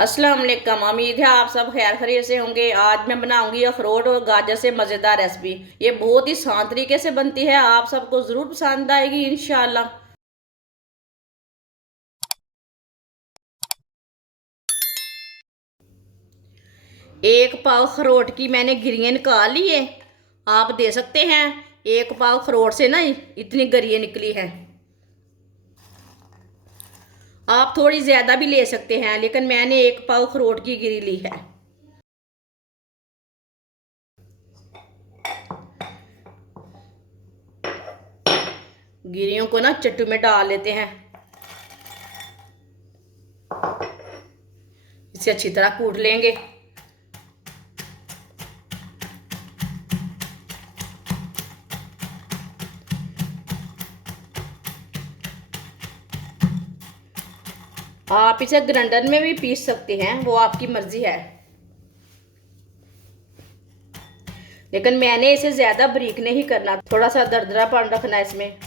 अस्सलाम वालेकुम। उम्मीद है आप सब खैर खैरियत से होंगे। आज मैं बनाऊंगी अखरोट और गाजर से मज़ेदार रेसिपी। ये बहुत ही आसान तरीके से बनती है, आप सबको ज़रूर पसंद आएगी इंशाल्लाह। एक पाव अखरोट की मैंने गिरियाँ निकाल ली है। आप दे सकते हैं एक पाव अखरोट से ना इतनी गिरियाँ निकली है। आप थोड़ी ज़्यादा भी ले सकते हैं, लेकिन मैंने एक पाव अखरोट की गिरी ली है। गिरियों को ना चट्टू में डाल लेते हैं। इसे अच्छी तरह कूट लेंगे। आप इसे ग्राइंडर में भी पीस सकते हैं, वो आपकी मर्जी है, लेकिन मैंने इसे ज़्यादा बारीक नहीं करना, थोड़ा सा दरदरापन रखना है इसमें।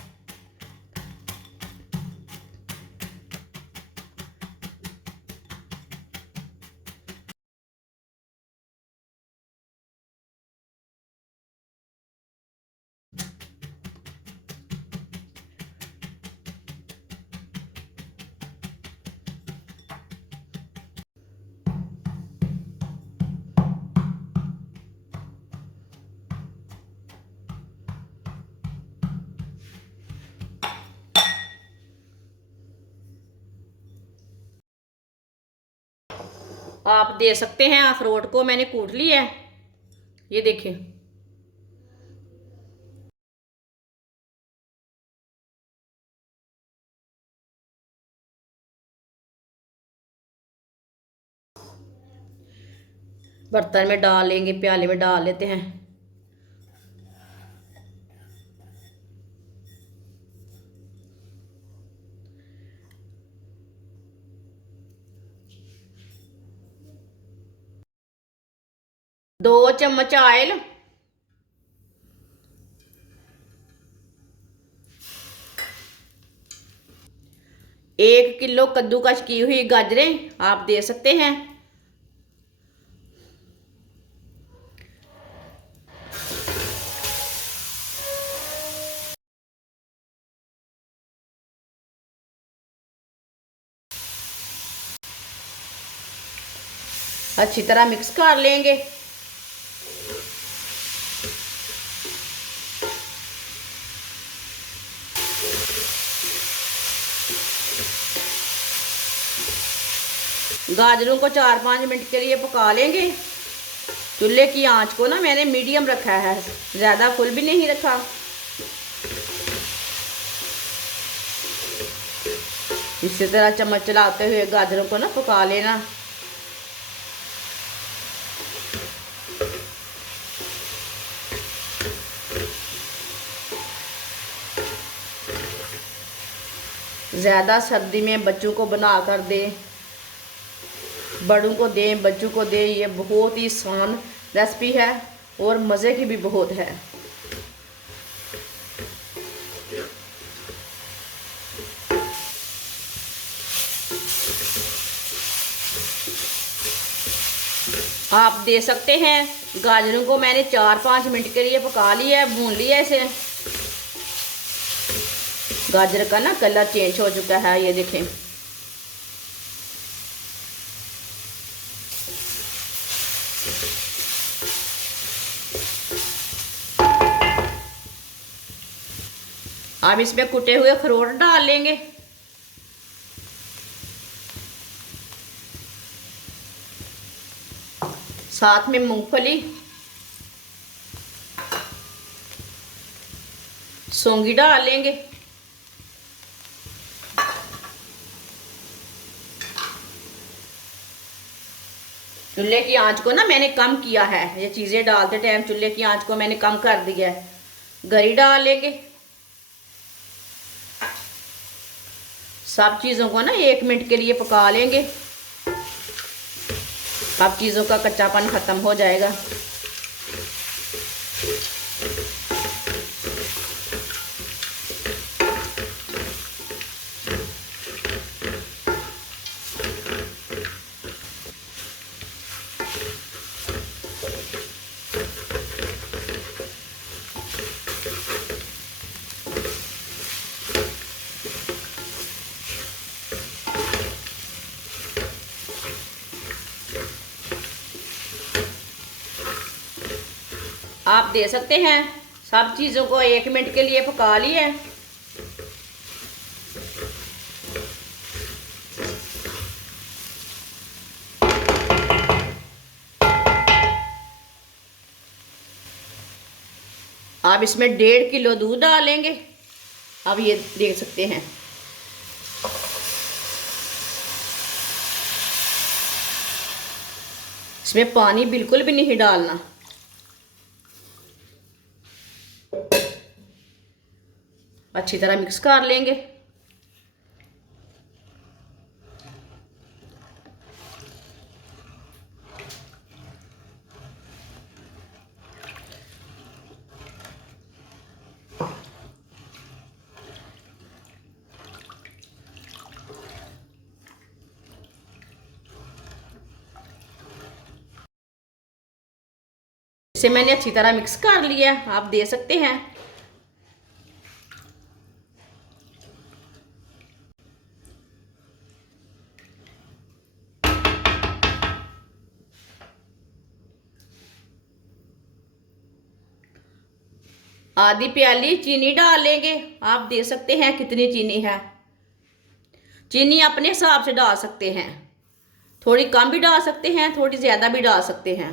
आप दे सकते हैं अखरोट को मैंने कूट लिया है, ये देखिए। बर्तन में डाल लेंगे, प्याले में डाल लेते हैं। दो चम्मच ऑयल, एक किलो कद्दूकस की हुई गाजरें आप दे सकते हैं। अच्छी तरह मिक्स कर लेंगे। गाजरों को 4-5 मिनट के लिए पका लेंगे। चूल्हे की आंच को ना मैंने मीडियम रखा है, ज़्यादा फुल भी नहीं रखा। इसी तरह चम्मच चलाते हुए गाजरों को ना पका लेना। ज़्यादा सर्दी में बच्चों को बना कर दें, बड़ों को दें, बच्चों को दें। ये बहुत ही आसान रेसिपी है और मज़े की भी बहुत है। आप दे सकते हैं। गाजरों को मैंने 4-5 मिनट के लिए पका लिया है, भून लिया इसे। गाजर का ना कलर चेंज हो चुका है, ये देखें। अब इसमें कुटे हुए अखरोट डाल लेंगे। साथ में मूंगफली, सौंगी डाल लेंगे। चूल्हे की आंच को ना मैंने कम किया है, ये चीज़ें डालते टाइम चूल्हे की आंच को मैंने कम कर दिया है। गरी डाल लेंगे। सब चीज़ों को ना 1 मिनट के लिए पका लेंगे। अब चीज़ों का कच्चापन ख़त्म हो जाएगा। आप दे सकते हैं। सब चीज़ों को 1 मिनट के लिए पका लिए। आप इसमें 1.5 किलो दूध डालेंगे। अब ये देख सकते हैं। इसमें पानी बिल्कुल भी नहीं डालना। अच्छी तरह मिक्स कर लेंगे। इसे मैंने अच्छी तरह मिक्स कर लिया, आप दे सकते हैं। आधी प्याली चीनी डाल लेंगे। आप दे सकते हैं कितनी चीनी है। चीनी अपने हिसाब से डाल सकते हैं, थोड़ी कम भी डाल सकते हैं, थोड़ी ज़्यादा भी डाल सकते हैं।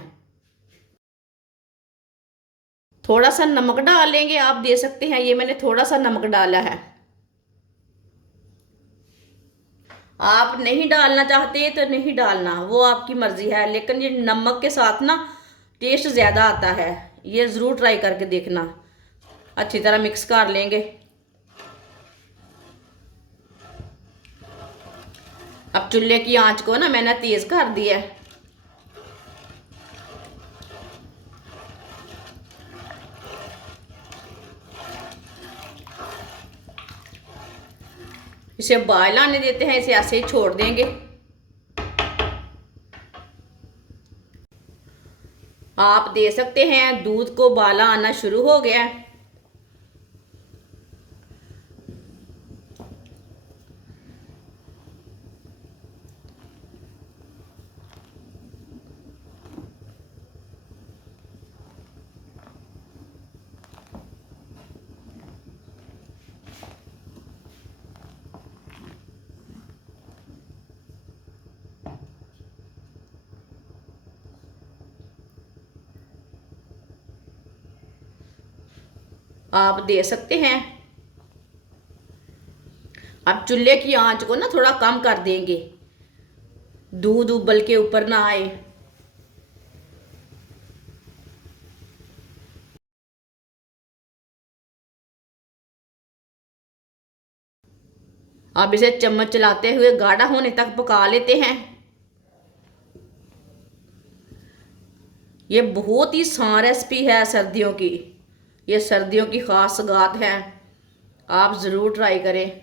थोड़ा सा नमक डाल लेंगे, आप दे सकते हैं। ये मैंने थोड़ा सा नमक डाला है। आप नहीं डालना चाहते तो नहीं डालना, वो आपकी मर्जी है। लेकिन ये नमक के साथ ना टेस्ट ज़्यादा आता है। ये ज़रूर ट्राई करके देखना। अच्छी तरह मिक्स कर लेंगे। अब चूल्हे की आंच को ना मैंने तेज़ कर दिया है। इसे उबाल आने देते हैं, इसे ऐसे ही छोड़ देंगे। आप दे सकते हैं दूध को उबाला आना शुरू हो गया है। आप दे सकते हैं। अब चूल्हे की आंच को ना थोड़ा कम कर देंगे, दूध उबल के ऊपर ना आए। अब इसे चम्मच चलाते हुए गाढ़ा होने तक पका लेते हैं। ये बहुत ही आसान रेसिपी है सर्दियों की। ये सर्दियों की ख़ास सौगात है। आप ज़रूर ट्राई करें।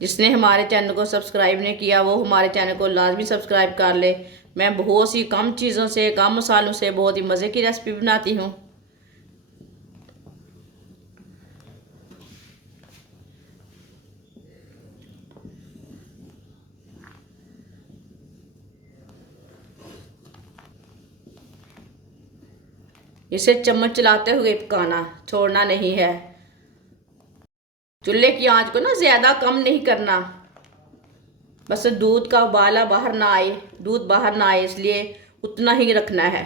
जिसने हमारे चैनल को सब्सक्राइब नहीं किया वो हमारे चैनल को लाजमी सब्सक्राइब कर ले। मैं बहुत सी कम चीज़ों से, कम मसालों से बहुत ही मज़े की रेसिपी बनाती हूँ। इसे चम्मच चलाते हुए पकाना, छोड़ना नहीं है। चूल्हे की आंच को ना ज़्यादा कम नहीं करना, बस दूध का उबाला बाहर ना आए, दूध बाहर ना आए, इसलिए उतना ही रखना है।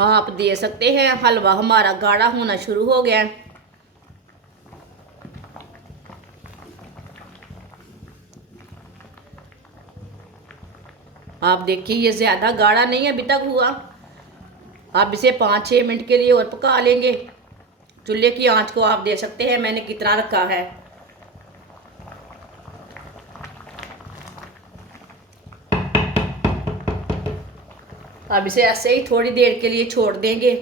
आप दे सकते हैं। हलवा हमारा गाढ़ा होना शुरू हो गया है। आप देखिए ये ज़्यादा गाढ़ा नहीं अभी तक हुआ। आप इसे 5-6 मिनट के लिए और पका लेंगे। चूल्हे की आंच को आप दे सकते हैं मैंने कितना रखा है। अब इसे ऐसे ही थोड़ी देर के लिए छोड़ देंगे।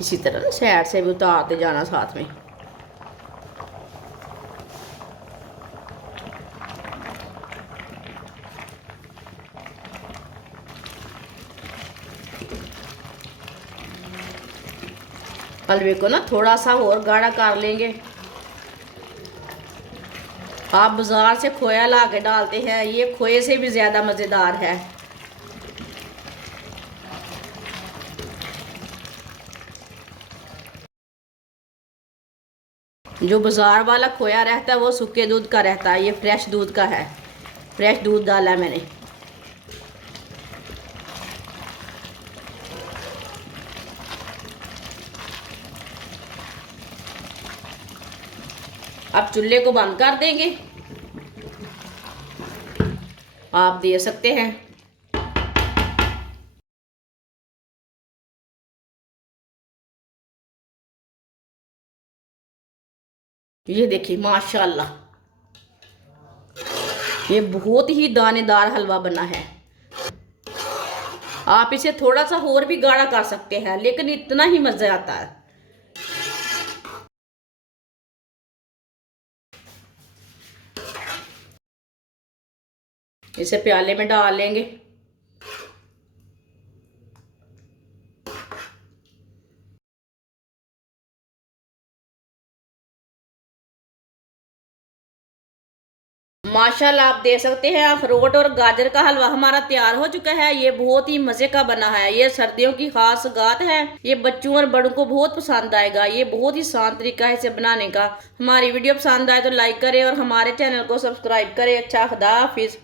इसी तरह ना साइड से भी उतारते जाना साथ में। हलवे को ना थोड़ा सा और गाढ़ा कर लेंगे। आप बाजार से खोया ला के डालते हैं, ये खोए से भी ज़्यादा मज़ेदार है। जो बाजार वाला खोया रहता है वो सूखे दूध का रहता है, ये फ्रेश दूध का है। फ्रेश दूध डाला है मैंने। अब चूल्हे को बंद कर देंगे। आप दे सकते हैं। ये देखिए माशाल्लाह, ये बहुत ही दानेदार हलवा बना है। आप इसे थोड़ा सा और भी गाढ़ा कर सकते हैं, लेकिन इतना ही मजा आता है। इसे प्याले में डाल लेंगे। माशाल्लाह आप दे सकते हैं। अखरोट और गाजर का हलवा हमारा तैयार हो चुका है। ये बहुत ही मजे का बना है। ये सर्दियों की खास सौगात है। ये बच्चों और बड़ों को बहुत पसंद आएगा। ये बहुत ही आसान तरीका है इसे बनाने का। हमारी वीडियो पसंद आए तो लाइक करें और हमारे चैनल को सब्सक्राइब करें। अच्छा, खुदा हाफिज।